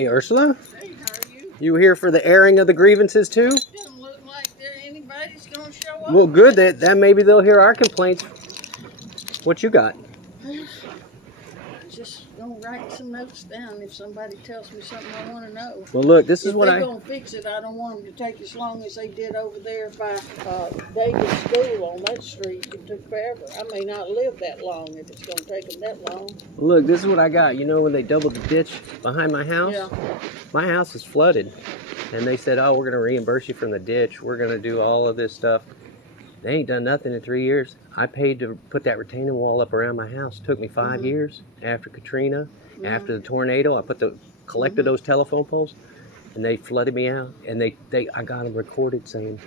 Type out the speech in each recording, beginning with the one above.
Hey, Ursula. Hey, how are you? You here for the airing of the grievances too? Doesn't look like anybody's gonna show up. Well, good. That maybe they'll hear our complaints. What you got? Just gonna write some notes down if somebody tells me something I want to know. Well, look, this is If what they're gonna fix it, I don't want them to take as long as they did over there by David's school on that street. It took forever. I may not live that long if it's gonna take them that long. Look, this is what I got. You know when they doubled the ditch behind my house? Yeah. My house is flooded. And they said, oh, we're going to reimburse you from the ditch. We're going to do all of this stuff. They ain't done nothing in 3 years. I paid to put that retaining wall up around my house. It took me 5 years after Katrina, after the tornado. I collected those telephone poles, and they flooded me out. And I got them recorded saying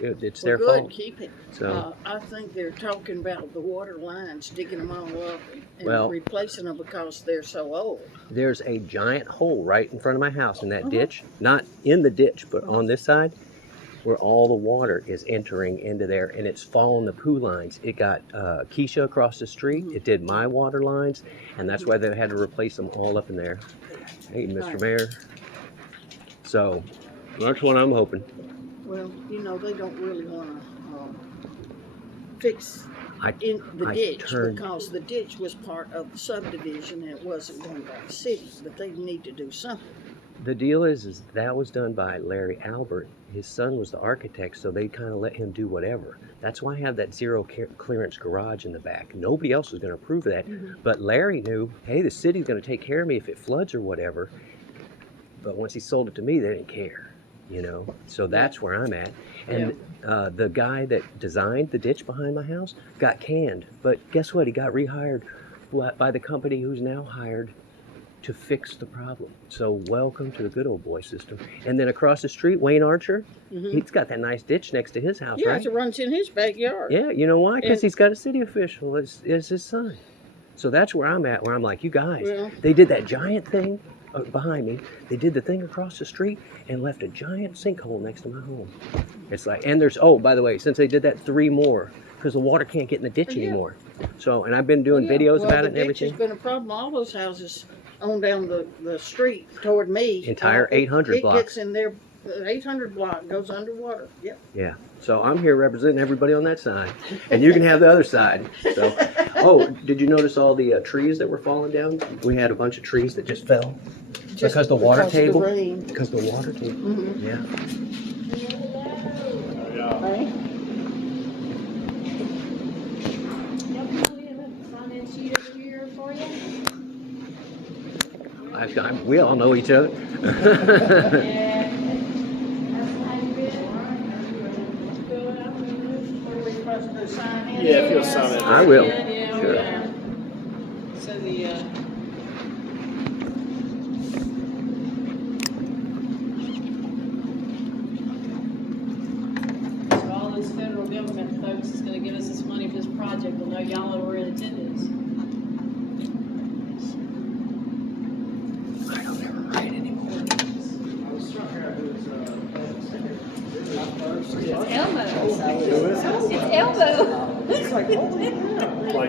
it's their good, fault. Keep it. So I think they're talking about the water lines, digging them all up and Well, replacing them because they're so old. there's a giant hole right in front of my house in that ditch. Not in the ditch, but on this side, where all the water is entering into there, and it's following the poo lines. It got Keisha across the street. It did my water lines, and that's why they had to replace them all up in there. Hey, Mr. Mayor. So that's what I'm hoping. Well, you know, they don't really want to fix the ditch because the ditch was part of the subdivision and it wasn't done by the city, but they need to do something. The deal is that was done by Larry Albert. His son was the architect, so they kind of let him do whatever. That's why I have that zero clearance garage in the back. Nobody else was going to approve of that. But Larry knew, hey, the city's going to take care of me if it floods or whatever. But once he sold it to me, they didn't care, you know. So that's where I'm at. And the guy that designed the ditch behind my house got canned. But guess what? He got rehired by the company who's now hired to fix the problem. So welcome to the good old boy system. And then across the street, Wayne Archer, he's got that nice ditch next to his house, right? Yeah, it runs in his backyard. Yeah, you know why? Because he's got a city official as his son. So that's where I'm at, where I'm like, you guys, they did that giant thing behind me. They did the thing across the street and left a giant sinkhole next to my home. It's like, and there's, oh, by the way, since they did that, 3 more, because the water can't get in the ditch anymore. So, and I've been doing videos about it and everything. The ditch has been a problem. All those houses on down the street toward me. Entire 800 blocks. It gets in there, the 800 block goes underwater. Yep. Yeah. So I'm here representing everybody on that side, and you can have the other side. So, oh, did you notice all the trees that were falling down? We had a bunch of trees that just fell because the water table. Because the water table. Yeah. Right? We all know each other. Yeah, if you'll sign it. I will. Sure. So so all those federal government folks is going to give us this money for this project. They'll know y'all are where it is. I don't ever write anymore. It's Elmo. It's like, I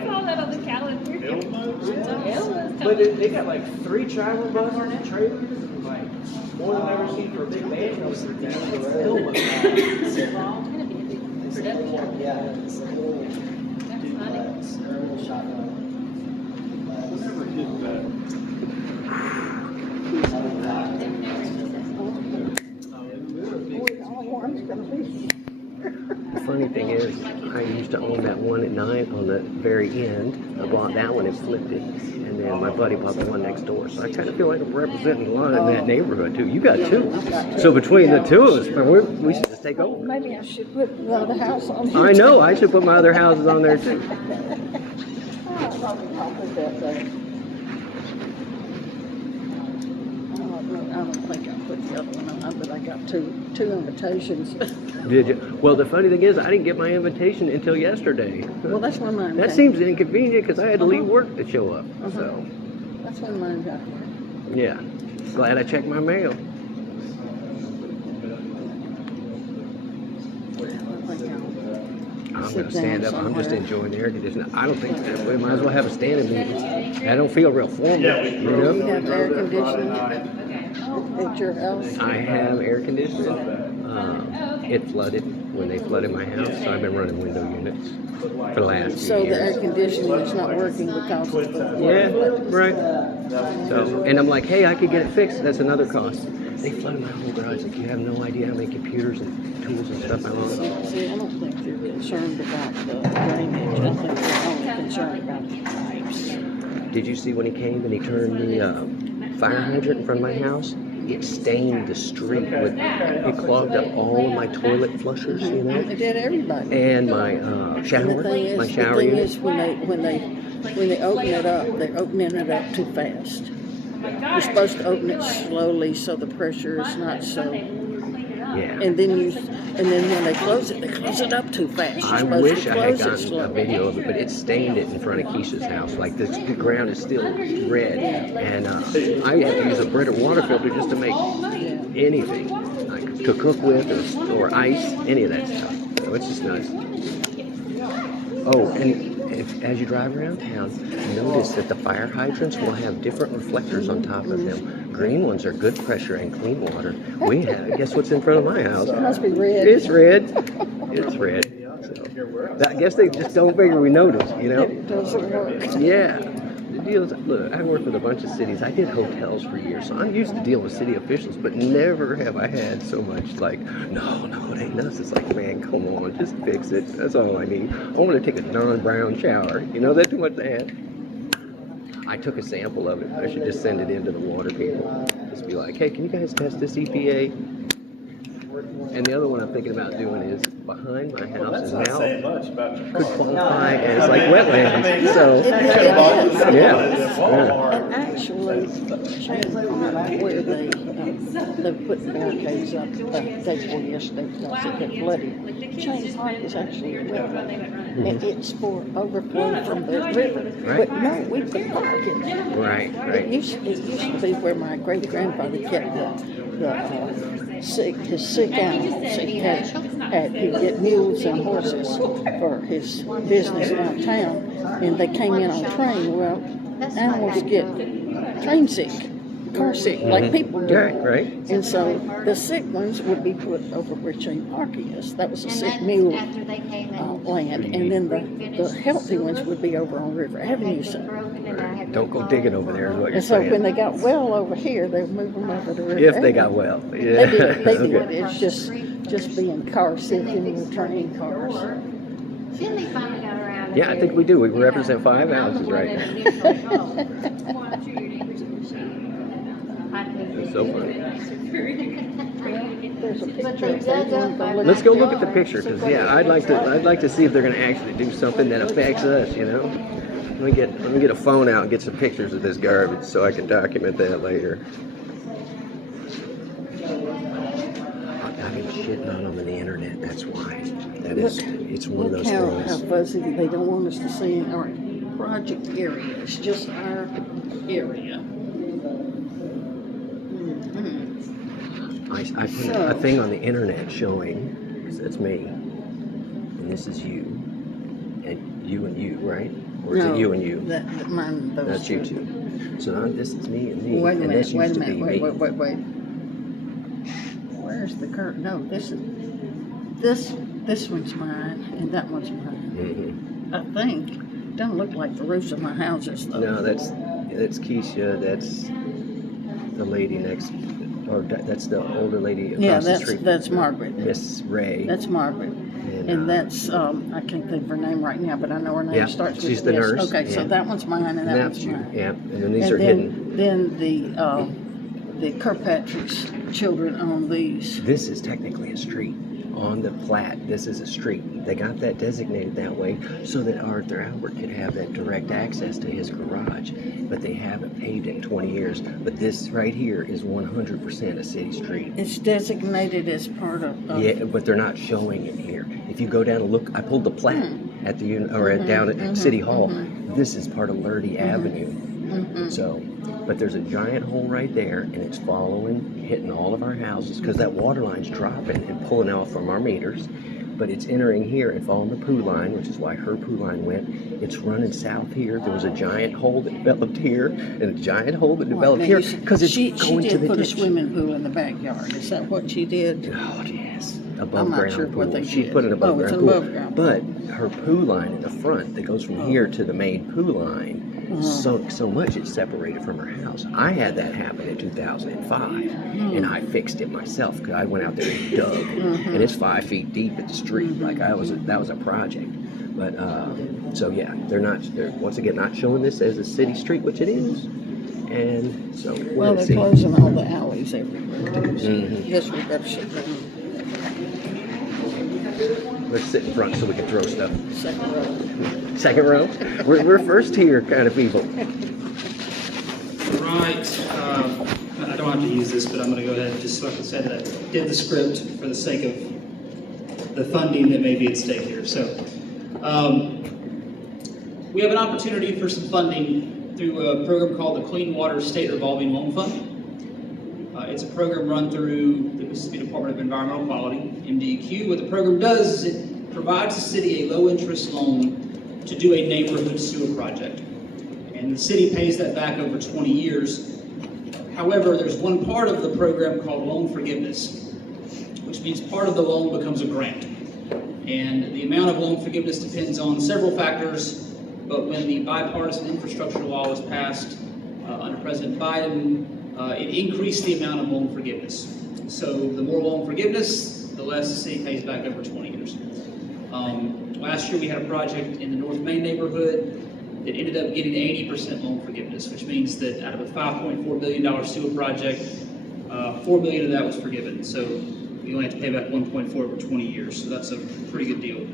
saw that on the calendar. Elmo's But they got like 3 travel buses and trailers, and like more than I've ever seen for a big band. It's gonna be a big step. Yeah, it's a whole That's funny. shotgun. The funny thing is, I used to own that one at 9 on the very end. I bought that one and flipped it, and then my buddy bought the one next door. So I kind of feel like I'm representing a lot in that neighborhood too. You got 2, so between the 2 of us, we should just take over. Maybe I should put the other house on. I know. I should put my other houses on there too. I'll put that there. I don't think I'll put the other one on, but I got two invitations. Did you? Well, the funny thing is, I didn't get my invitation until yesterday. Well, that's when mine That came. seems inconvenient because I had to leave work to show up. So, That's when mine got here. yeah. Glad I checked my mail. I'm going to stand up. I'm just enjoying the air conditioning. I don't think that we might as well have a standing meeting. I don't feel real formal, you You know? have air conditioning. Okay. at your house? I have air conditioning. It flooded when they flooded my house, so I've been running window units for the last few So the air years. conditioning is not working because of the Yeah, flood? right. So, and I'm like, hey, I could get it fixed. That's another cost. They flooded my whole garage. Like, you have no idea how many computers and tools and stuff I own. See, I don't think they're concerned about the drainage. I think they're only concerned about the pipes. Did you see when he came and he turned the fire hydrant in front of my house? It stained the street with, it clogged up all of my toilet flushers, you know, It did everybody. and my And the shower, thing is, my the shower thing unit. is when they open it up, they're opening it up too fast. You're supposed to open it slowly so the pressure is not so. Yeah. And then when they close it up too fast. You're I supposed wish to I had close it gotten a slowly. video of it, but it stained it in front of Keisha's house. Like the ground is still red, and I had to use a Brita water filter just to make anything, like to cook with or ice, any of that stuff. So it's just nice. Oh, and as you drive around town, notice that the fire hydrants will have different reflectors on top of them. Green ones are good pressure and clean water. We have, guess what's in front of my house? It must be red. It's red. It's red. So, I guess they just don't figure we notice, you know? It doesn't work. Yeah. The deal is, look, I worked with a bunch of cities. I did hotels for years, so I'm used to dealing with city officials, but never have I had so much like, no, it ain't us. It's like, man, come on, just fix it. That's all I need. I want to take a non-brown shower. You know, that's too much to add. I took a sample of it. I should just send it in to the water people. Just be like, hey, can you guys test this EPA? And the other one I'm thinking about doing is behind my house is now could qualify as like wetlands. So yeah. And actually, where they put barricades up day before yesterday because it had flooded. Chain Park is actually a wetland, and it's for overflow from the river. Right. But no, we put parking there. Right. It used to be where my great grandfather kept his sick animals. He'd get mules and horses for his business downtown, and they came in on train. Well, animals get train sick, car sick, like people do. Right. And so the sick ones would be put over where Chain Park is. That was a sick mule land. And then the healthy ones would be over on River Avenue. Don't go digging over there is what you're And so saying. when they got well over here, they would move them over to River If Avenue. they got well. Yeah. They did. They did. Okay. It's just being car sick in the train cars. Yeah, I think we do. We represent 5 houses right now. It's so funny. There's a picture of that. Let's go look at the picture, because I'd like to see if they're going to actually do something that affects us. You know, let me get a phone out and get some pictures of this garbage so I can document that later. I've been shitting on them on the internet. That's why. It's one of those How things. fuzzy they don't want us to see our project area. It's just our area. I put a thing on the internet showing that's me, and this is you, and you, right? Or is it you and you? Mine, those That's you two. So now this is me and me, Wait a and minute, this used to be me. wait. Where's the curtain? No, this one's mine, and that one's mine. Mhm. I think. Don't look like the roofs of my houses, though. No, that's Keisha. That's the lady next, or that's the older lady across the street. That's Margaret. Miss Ray. That's Margaret. And that's, I can't think of her name right now, but I know her name starts with she's the S. nurse. Okay, so Yeah. that one's mine and that That's one's you. mine. Yeah, and then these And are hidden. Then the Kirkpatrick's children own these. This is technically a street. On the plat, this is a street. They got that designated that way so that Arthur Albert could have that direct access to his garage. But they haven't paved it in 20 years. But this right here is 100% a city street. It's designated as part of. Yeah, but they're not showing it here. If you go down and look, I pulled the plat at the down at City Hall. This is part of Lurdy Avenue. So, but there's a giant hole right there, and it's hitting all of our houses because that water line's dropping and pulling out from our meters. but it's entering here and following the poo line, which is why her poo line went. It's running south here. There was a giant hole that developed here, and a giant hole that developed here because it's she going to did the put ditch. a swimming pool in the backyard. Is that what she did? Oh yes, above I'm not ground sure pool. what they She did. put an above Oh, it's ground an pool. above ground But her poo line in the front that goes from here to the main poo line, so much it separated from her house. I had that happen in 2005, and I fixed it myself because I went out there and dug, and it's 5 feet deep at the street. Like that was a project. But so yeah, they're once again not showing this as a city street, which it is. And so Well, let's they're see. closing all the alleys everywhere. Too, so Mhm. guess we better sit down. Let's sit in front so we can throw stuff. Second row. Second row. We're first here kind of people. Right. I don't have to use this, but I'm going to go ahead and just so I can say that I did the script for the sake of the funding that may be at stake here. So we have an opportunity for some funding through a program called the Clean Water State Revolving Loan Fund. It's a program run through the Mississippi Department of Environmental Quality, MDEQ. What the program does is it provides the city a low-interest loan to do a neighborhood sewer project. And the city pays that back over 20 years. However, there's one part of the program called loan forgiveness, which means part of the loan becomes a grant. And the amount of loan forgiveness depends on several factors, but when the bipartisan infrastructure law was passed under President Biden, it increased the amount of loan forgiveness. So the more loan forgiveness, the less the city pays back over 20 years. Last year we had a project in the North Main neighborhood that ended up getting 80% loan forgiveness, which means that out of a $5.4 billion sewer project, $4 million of that was forgiven. So we only have to pay back 1.4 over 20 years. So that's a pretty good deal.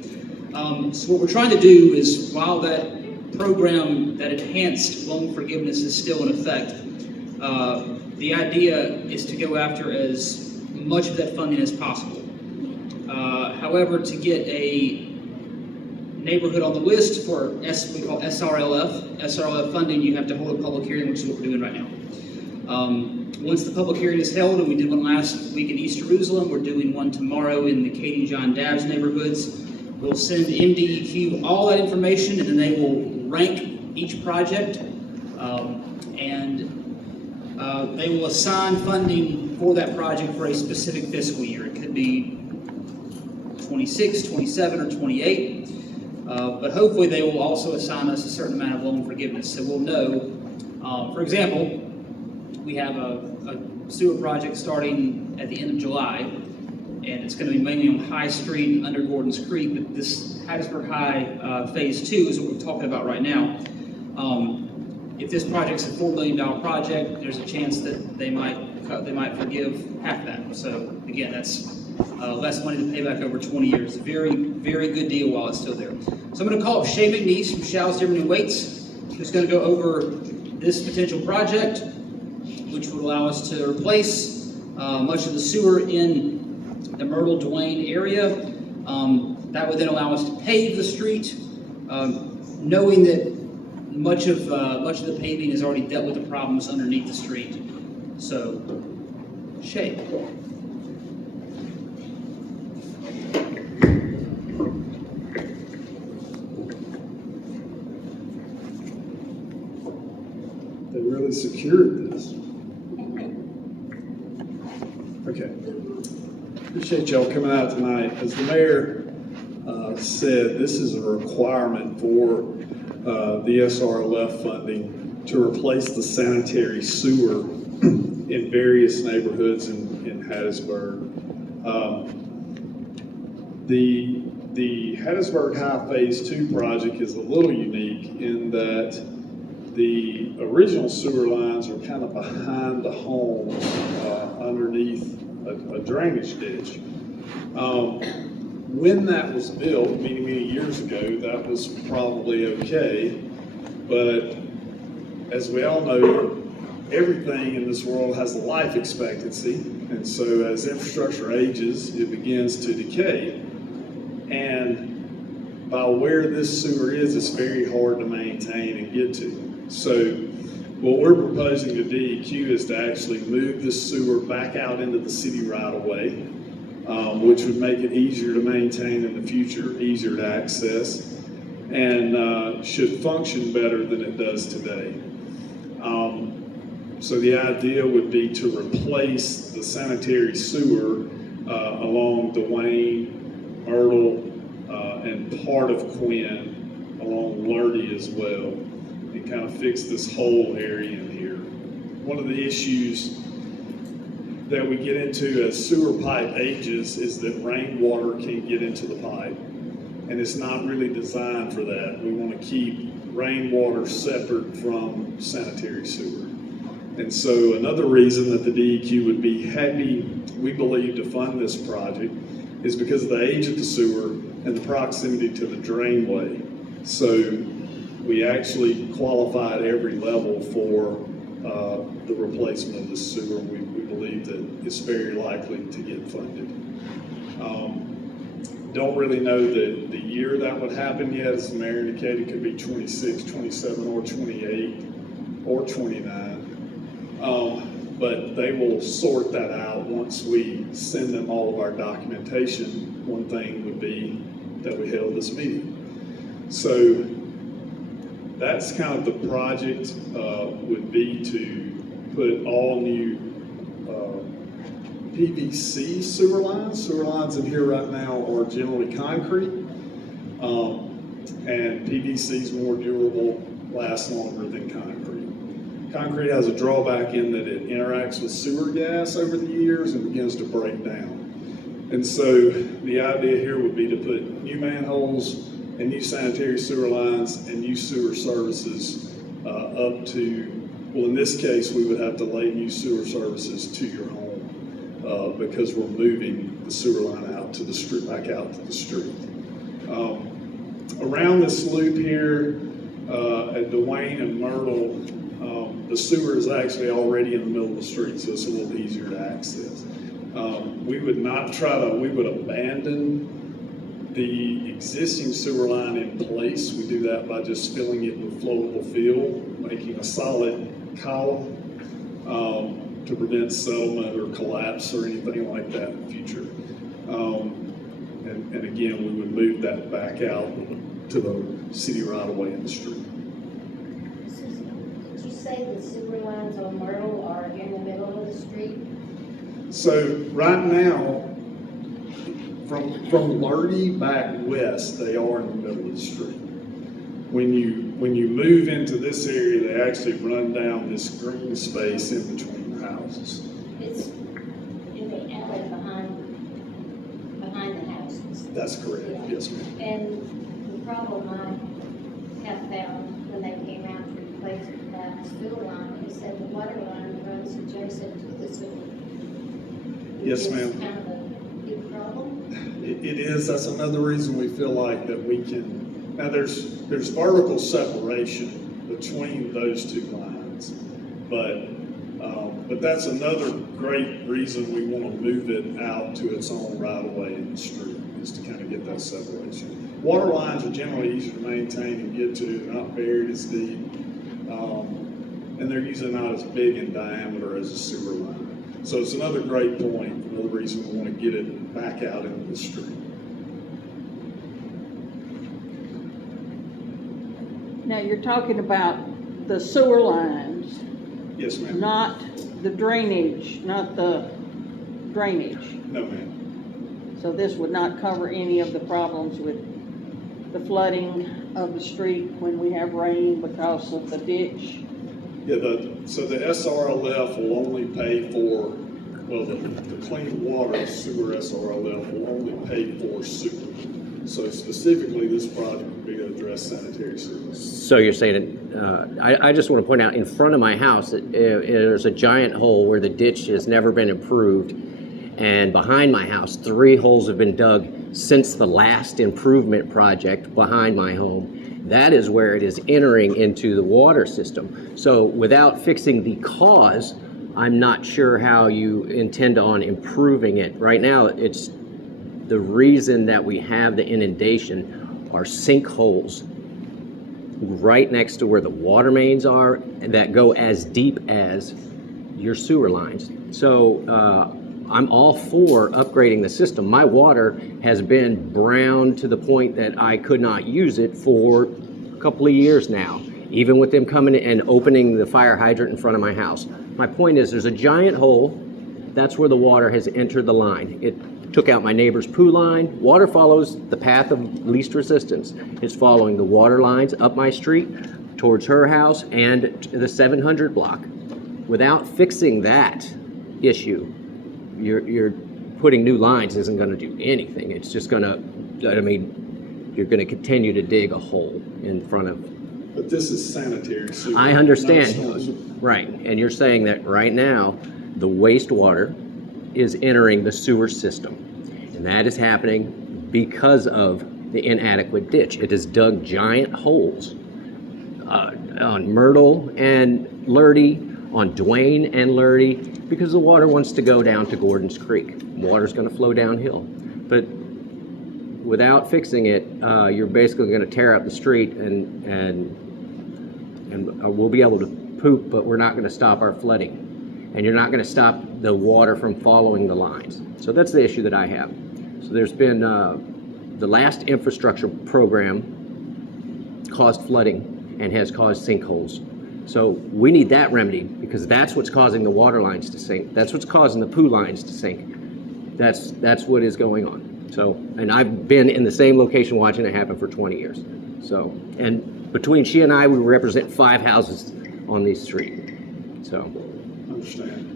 So what we're trying to do is, while that program, that enhanced loan forgiveness is still in effect, the idea is to go after as much of that funding as possible. However, to get a neighborhood on the list for we call SRLF funding, you have to hold a public hearing, which is what we're doing right now. Once the public hearing is held, and we did one last week in East Jerusalem, we're doing one tomorrow in the Katie John Dabbs neighborhoods. We'll send MDEQ all that information, and then they will rank each project, and they will assign funding for that project for a specific fiscal year. It could be 26, 27, or 28. But hopefully they will also assign us a certain amount of loan forgiveness. So we'll know, for example, we have a sewer project starting at the end of July, and it's going to be mainly on High Street and under Gordon's Creek, but this Hattiesburg High Phase 2 is what we're talking about right now. If this project's a $4 million project, there's a chance that they might forgive half that. So again, that's less money to pay back over 20 years. A very, very good deal while it's still there. So I'm going to call up Shay McNeese from Shaw's Zimmerman and Waits, who's going to go over this potential project, which would allow us to replace much of the sewer in the Myrtle Duane area. That would then allow us to pave the street, knowing that much of the paving has already dealt with the problems underneath the street. So, Shay. They really secured this. Okay. Appreciate y'all coming out tonight. As the mayor said, this is a requirement for the SRLF funding to replace the sanitary sewer in various neighborhoods in Hattiesburg. The Hattiesburg High Phase 2 project is a little unique in that the original sewer lines are kind of behind the homes underneath a drainage ditch. When that was built, many years ago, that was probably okay. But as we all know, everything in this world has a life expectancy. And so as infrastructure ages, it begins to decay. And by where this sewer is, it's very hard to maintain and get to. So what we're proposing to DEQ is to actually move this sewer back out into the city right away. which would make it easier to maintain in the future, easier to access, and should function better than it does today. So the idea would be to replace the sanitary sewer along Dwayne, Myrtle, and part of Quinn, along Lurdy as well, and kind of fix this whole area in here. One of the issues that we get into as sewer pipe ages is that rainwater can get into the pipe, and it's not really designed for that. We want to keep rainwater separate from sanitary sewer. And so another reason that the DEQ would be happy, we believe, to fund this project is because of the age of the sewer and the proximity to the drainway. So we actually qualify at every level for the replacement of the sewer. We believe that it's very likely to get funded. Don't really know the year that would happen yet. As the mayor indicated, it could be 26, 27, or 28, or 29. But they will sort that out once we send them all of our documentation. One thing would be that we held this meeting. So that's kind of the project, would be to put all new PVC sewer lines. Sewer lines in here right now are generally concrete, and PVC is more durable, lasts longer than concrete. Concrete has a drawback in that it interacts with sewer gas over the years and begins to break down. And so the idea here would be to put new manholes and new sanitary sewer lines and new sewer services up to, well, in this case, we would have to lay new sewer services to your home because we're moving the sewer line out to the street, back out to the street. Around this loop here at Dwayne and Myrtle, the sewer is actually already in the middle of the street, so it's a little easier to access. We would not try to, we would abandon the existing sewer line in place. We do that by just filling it with flowable fill, making a solid column to prevent settlement or collapse or anything like that in the future. And again, we would move that back out to the city right away in the street. Did you say the sewer lines on Myrtle are in the middle of the street? So right now, from Lurdy back west, they are in the middle of the street. When you move into this area, they actually run down this green space in between the houses. It's in the alley behind the houses. That's correct. Yeah. Yes, ma'am. And the problem I have found when they came out to replace that sewer line is that the water line runs adjacent to the sewer. Yes, ma'am. It's kind of a big problem. It is. That's another reason we feel like that we can. Now there's vertical separation between those two lines, but that's another great reason we want to move it out to its own right of way in the street, is to kind of get that separation. Water lines are generally easier to maintain and get to. They're not buried as deep, and they're usually not as big in diameter as a sewer line. So it's another great point, another reason we want to get it back out into the street. Now, you're talking about the sewer lines, Yes, ma'am. not the drainage, not the drainage. No, ma'am. So this would not cover any of the problems with the flooding of the street when we have rain because of the ditch. Yeah, so the SRLF will only pay for, well, the clean water sewer SRLF will only pay for sewer. So specifically, this project would be to address sanitary sewer. So you're saying, I just want to point out, in front of my house, there's a giant hole where the ditch has never been improved. And behind my house, 3 holes have been dug since the last improvement project behind my home. That is where it is entering into the water system. So without fixing the cause, I'm not sure how you intend on improving it. Right now, it's the reason that we have the inundation are sinkholes right next to where the water mains are that go as deep as your sewer lines. So I'm all for upgrading the system. My water has been brown to the point that I could not use it for a couple of years now, even with them coming and opening the fire hydrant in front of my house. My point is, there's a giant hole. That's where the water has entered the line. It took out my neighbor's poo line. Water follows the path of least resistance. It's following the water lines up my street towards her house and the 700 block. Without fixing that issue, you're putting new lines isn't going to do anything. It's just going to, I mean, you're going to continue to dig a hole in front of. But this is sanitary sewer. I not understand, storm. right? And you're saying that right now, the wastewater is entering the sewer system, and that is happening because of the inadequate ditch. It has dug giant holes on Myrtle and Lurdy, on Duane and Lurdy, because the water wants to go down to Gordon's Creek. Water's going to flow downhill, but without fixing it, you're basically going to tear up the street, and we'll be able to poop, but we're not going to stop our flooding. And you're not going to stop the water from following the lines. So that's the issue that I have. So there's been, the last infrastructure program caused flooding and has caused sinkholes. So we need that remedy, because that's what's causing the water lines to sink. That's what's causing the poo lines to sink. That's what is going on. So, and I've been in the same location watching it happen for 20 years. So, and between she and I, we represent 5 houses on this street. So. Understand.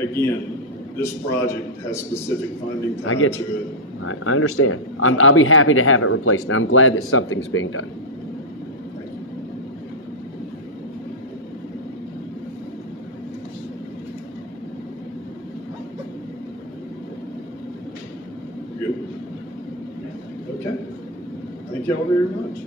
Again, this project has specific funding I tied get to you. it. I understand. I'll be happy to have it replaced, and I'm glad that something's being done. Good? Okay. Thank y'all very much.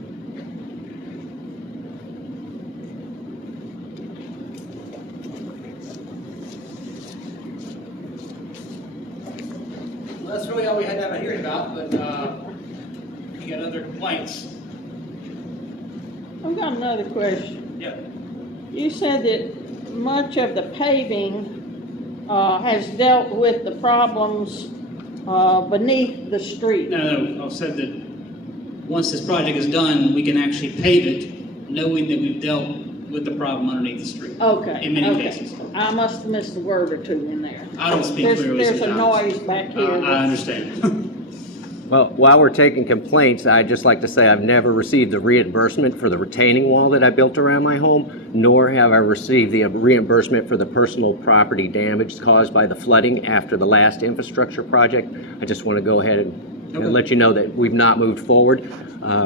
Well, that's really all we had to have a hearing about, but you got other complaints? I've got another question. Yeah. You said that much of the paving has dealt with the problems beneath the street. No, I've said that once this project is done, we can actually pave it, knowing that we've dealt with the problem underneath the street. Okay. In many okay. cases. I must have missed a word or two in there. I don't speak There's, clearly. there's a sometimes. noise back here. I understand. Well, while we're taking complaints, I'd just like to say I've never received the reimbursement for the retaining wall that I built around my home, nor have I received the reimbursement for the personal property damage caused by the flooding after the last infrastructure project. I just want to go ahead and let you know that we've not moved forward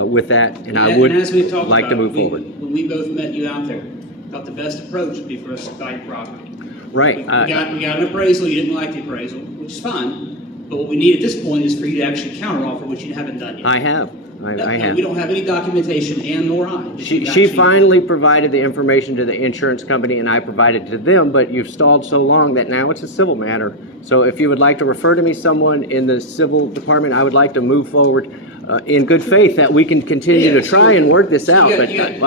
with that, and I would as we've talked like about, to move forward. When we both met you out there, thought the best approach would be for us to buy your property. Right. We got an appraisal. You didn't like the appraisal, which is fine. But what we need at this point is for you to actually counteroffer, which you haven't done yet. I have. I have. We don't have any documentation, and nor I. that She you've actually- finally provided the information to the insurance company, and I provided it to them, but you've stalled so long that now it's a civil matter. So if you would like to refer to me someone in the civil department, I would like to move forward in good faith that we can continue to try and work this out. But you got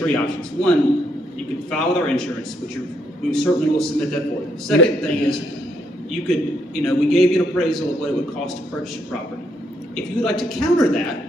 3 options. One, you could file with our insurance, which we certainly will submit that for you. Second thing is, you could, we gave you an appraisal of what it would cost to purchase your property. If you would like to counter that,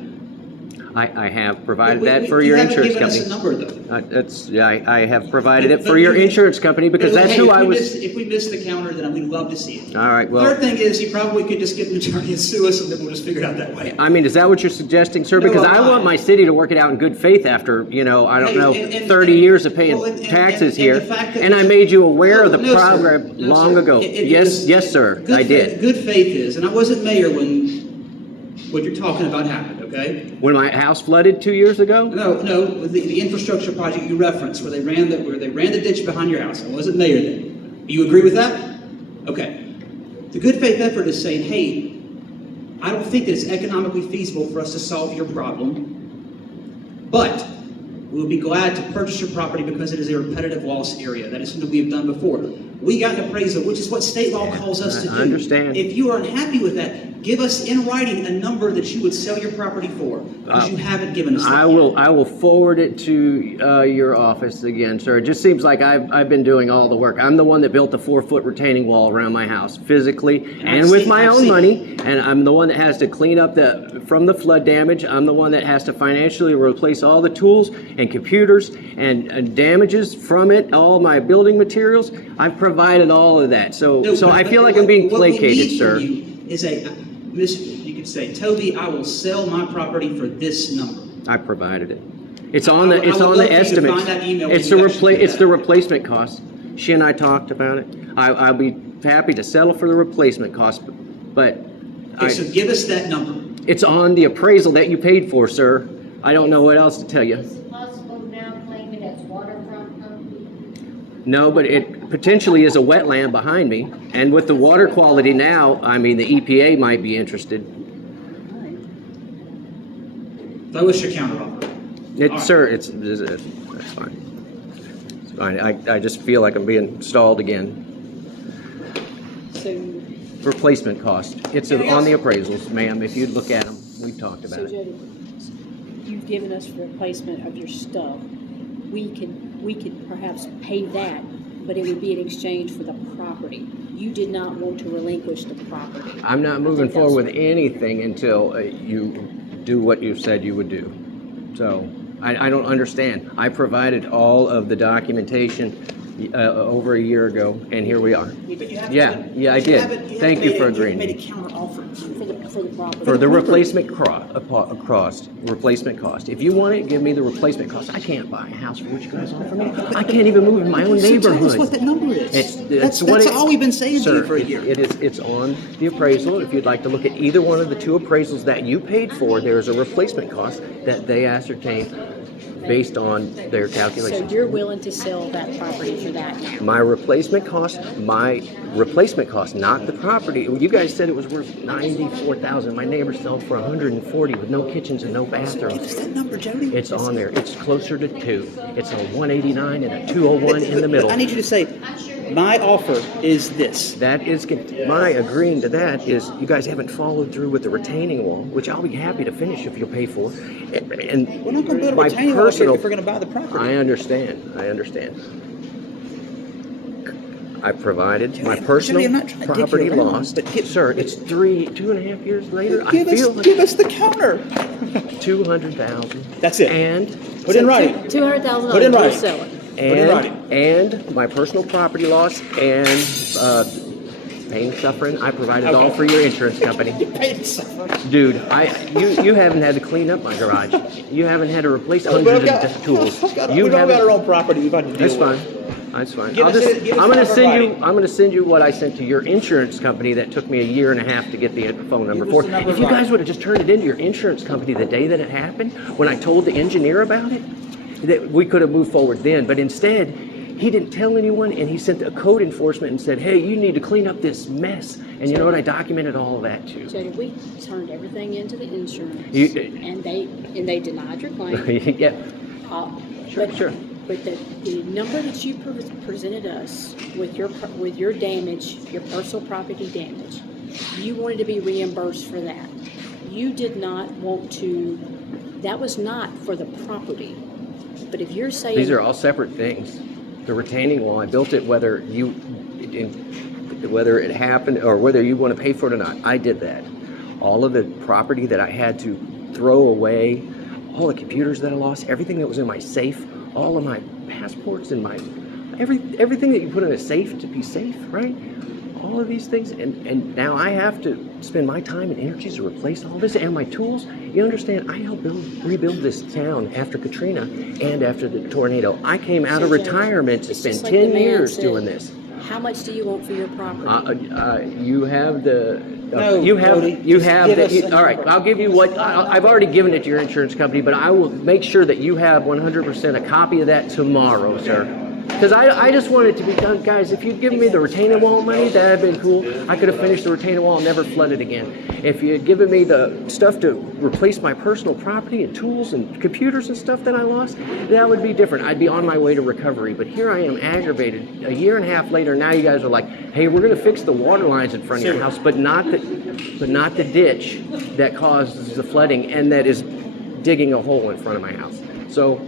I have provided we- that we- for you your haven't insurance given company. us a number, though. I have provided it But for your we- insurance company because But, that's hey, who if I we was. if we missed the counter, then we'd love to see it. All right, well. Third thing is, you probably could just get an attorney and sue us, and then we'll just figure it out that way. I mean, is that what you're suggesting, sir? No, Because I'm I not. want my city to work it out in good faith after, I don't know, 30 years of paying taxes and here. the fact that- And I made you aware of the No, sir. program No, long sir. ago. It Yes, was- yes, sir, good I did. Good faith is, and I wasn't mayor when what you're talking about happened, okay? When my house flooded 2 years ago? No, with the infrastructure project you referenced, where they ran the ditch behind your house. I wasn't mayor then. Do you agree with that? Okay. The good faith effort is saying, hey, I don't think that it's economically feasible for us to solve your problem, but we'll be glad to purchase your property because it is a repetitive loss area. That is something we have done before. We got an appraisal, which is what state law calls us to do. I understand. If you are unhappy with that, give us in writing a number that you would sell your property for, because you haven't given us that I will forward it to your office again, sir. It just seems like I've been doing all the work. I'm the one that built the 4-foot retaining wall around my house physically and with my own money, and I'm the one that has to clean up from the flood damage. I'm the one that has to financially replace all the tools and computers and damages from it, all my building materials. I've provided all of that. So I feel like I'm being placated, sir. What we need from you is you could say, Toby, I will sell my property for this number. I provided it. It's on the I would love for you to estimate. find that email It's when you actually do it's that. the replacement cost. She and I talked about it. I'll be happy to settle for the replacement cost, but Okay, so give us that number. it's on the appraisal that you paid for, sir. I don't know what else to tell you. Is it possible now claim it as waterfront property? No, but it potentially is a wetland behind me, and with the water quality now, I mean, the EPA might be interested. That was your counteroffer. All right. Sir, that's fine. It's fine. I just feel like I'm being stalled again. So, Replacement cost. It's on the appraisals, ma'am. If you'd look at them, we've talked about so it. Jody, you've given us replacement of your stuff. We could perhaps pay that, but it would be in exchange for the property. You did not want to relinquish the property. I'm not moving forward with anything until you do what you said you would do. So I don't understand. I provided all of the documentation over a year ago, and here we are. Yeah, I did. Thank you for agreeing. You made a counteroffer. For the property. For the replacement replacement cost. If you want it, give me the replacement cost. I can't buy a house for what you guys offer me. I can't even move in my own neighborhood. Tell us what that number is. That's That's all we've been saying to you for a year. It's on the appraisal. If you'd like to look at either one of the two appraisals that you paid for, there's a replacement cost that they ascertain based on their So calculations. you're willing to sell that property for that now? My replacement cost, not the property. You guys said it was worth $94,000. My neighbor sold for $140 with no kitchens and no bathrooms. Give us that number, Jody. It's on there. It's closer to 2. It's a 189 and a 201 in the middle. I need you to say, my offer is this. That is, my agreeing to that is you guys haven't followed through with the retaining wall, which I'll be happy to finish if you'll pay for. And We're not going to build a my retaining wall personal, if we're going to buy the property. I understand. I provided my personal Jody, I'm not trying to dick you property around, lost. but Sir, it's 2.5 years later. I Give feel like us the counter. 200,000. That's it. And Put in writing. $200,000 Put in you're writing. selling. Put in writing. and my personal property loss and pain, suffering. I provided all for your insurance company. Dude, you haven't had to clean up my garage. You haven't had to replace hundreds of tools. We don't got our own property. We've had to deal That's with. fine. That's fine. Give us I'm gonna some send writing. you. I'm gonna send you what I sent to your insurance company that took me a year and a half to get the phone number Give us for. the number If you of guys writing. would have just turned it into your insurance company the day that it happened, when I told the engineer about it, that we could have moved forward then. But instead, he didn't tell anyone, and he sent a code enforcement and said, "Hey, you need to clean up this mess." And you know what? I documented all of that too. Jody, we turned everything into the insurance, You- and they denied your claim. Yeah. Sure, But- sure. But the number that you presented us with your damage, your personal property damage, you wanted to be reimbursed for that. You did not want to. That was not for the property. But if you're saying These are all separate things. The retaining wall, I built it whether it happened or whether you want to pay for it or not. I did that. All of the property that I had to throw away, all the computers that I lost, everything that was in my safe, all of my passports and my everything that you put in a safe to be safe, right? All of these things, and now I have to spend my time and energy to replace all this and my tools. You understand? I helped rebuild this town after Katrina and after the tornado. I came out of So, Jody, retirement to it's spend just like 10 the man years said, doing this. How much do you want for your property? You have the. No, you have. Cody, You just have give the. us a All right, number. I'll give you what I've already given it to your insurance company, but I will make sure that you have 100% a copy of that tomorrow, sir. Because I just want it to be done, guys. If you'd given me the retaining wall money, that'd have been cool. I could have finished the retaining wall and never flooded again. If you had given me the stuff to replace my personal property and tools and computers and stuff that I lost, that would be different. I'd be on my way to recovery. But here I am, aggravated. A year and a half later, now you guys are like, "Hey, we're going to fix the water lines in front of your house, but not the ditch that causes the flooding and that is digging a hole in front of my house." So,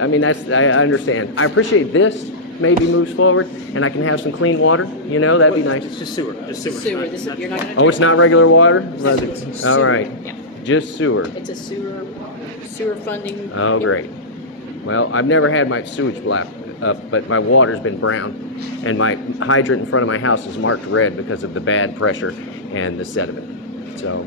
I mean, I understand. I appreciate this. Maybe moves forward, and I can have some clean water. You know, that'd be nice. It's just sewer. Just sewer. Sewer, this is, you're not gonna. Oh, it's not regular water? Sewer. All right. Yeah. Just sewer. It's a sewer funding. Oh, great. Well, I've never had my sewage black up, but my water's been brown, and my hydrant in front of my house is marked red because of the bad pressure and the sediment. So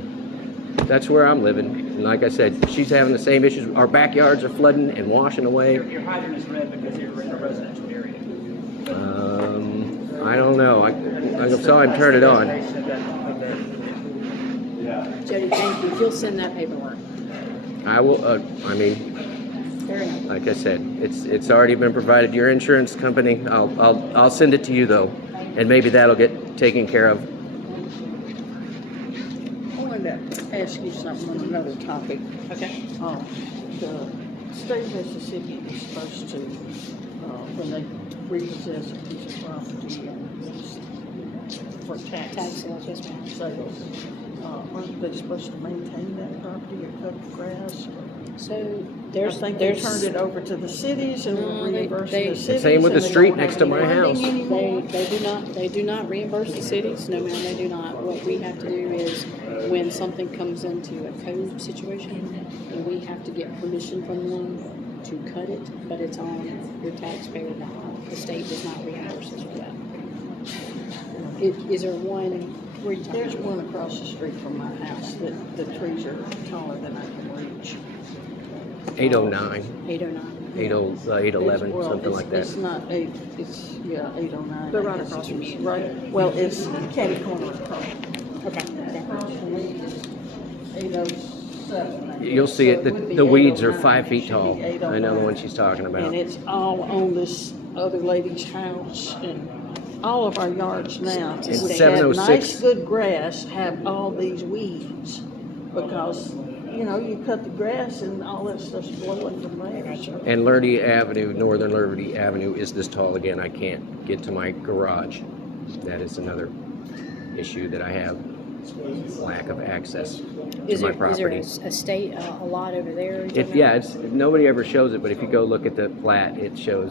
that's where I'm living. And like I said, she's having the same issues. Our backyards are flooding and washing away. Your hydrant is red because you're in a residential area. I don't know. I saw him turn it on. Jody, thank you. If you'll send that paperwork. I will. I mean, Fair enough. like I said, it's already been provided to your insurance company. I'll send it to you though, and maybe that'll get taken care of. I wanted to ask you something on another topic. Okay. The state of Mississippi is supposed to, when they repossess a piece of property for tax Tax sales, yes, ma'am. sales, aren't they supposed to maintain that property or cut the grass? So I there's, think they turned it over to the cities and No, were they- reimbursing the cities. Same with the and they street don't have next to any my funding house. anymore. They do not reimburse the cities. No, ma'am, they do not. What we have to do is when something comes into a code situation, and we have to get permission from them to cut it, but it's on your taxpayer dime. The state does not reimburse us for that. Is there one, where are you talking There's about? one across the street from my house that the trees are taller than I can reach. 809, 809. 811, Well, something like that. It's not 809. But I right guess across it from is. you. Right, well, it's catty corner across. Okay. Across from me is 807. I You'll guess. see So it. would be The weeds are 809. 5 feet It should tall. be I know the 809. one she's talking about. And it's all on this other lady's house, and all of our yards now, It's which have 706. nice, good grass, have all these weeds, because, you cut the grass and all that stuff's blowing from there. And Liberty Avenue, Northern Liberty Avenue is this tall again. I can't get to my garage. That is another issue that I have. Lack of access Is to my there property. a state, a lot over there? Nobody ever shows it, but if you go look at the plat, it shows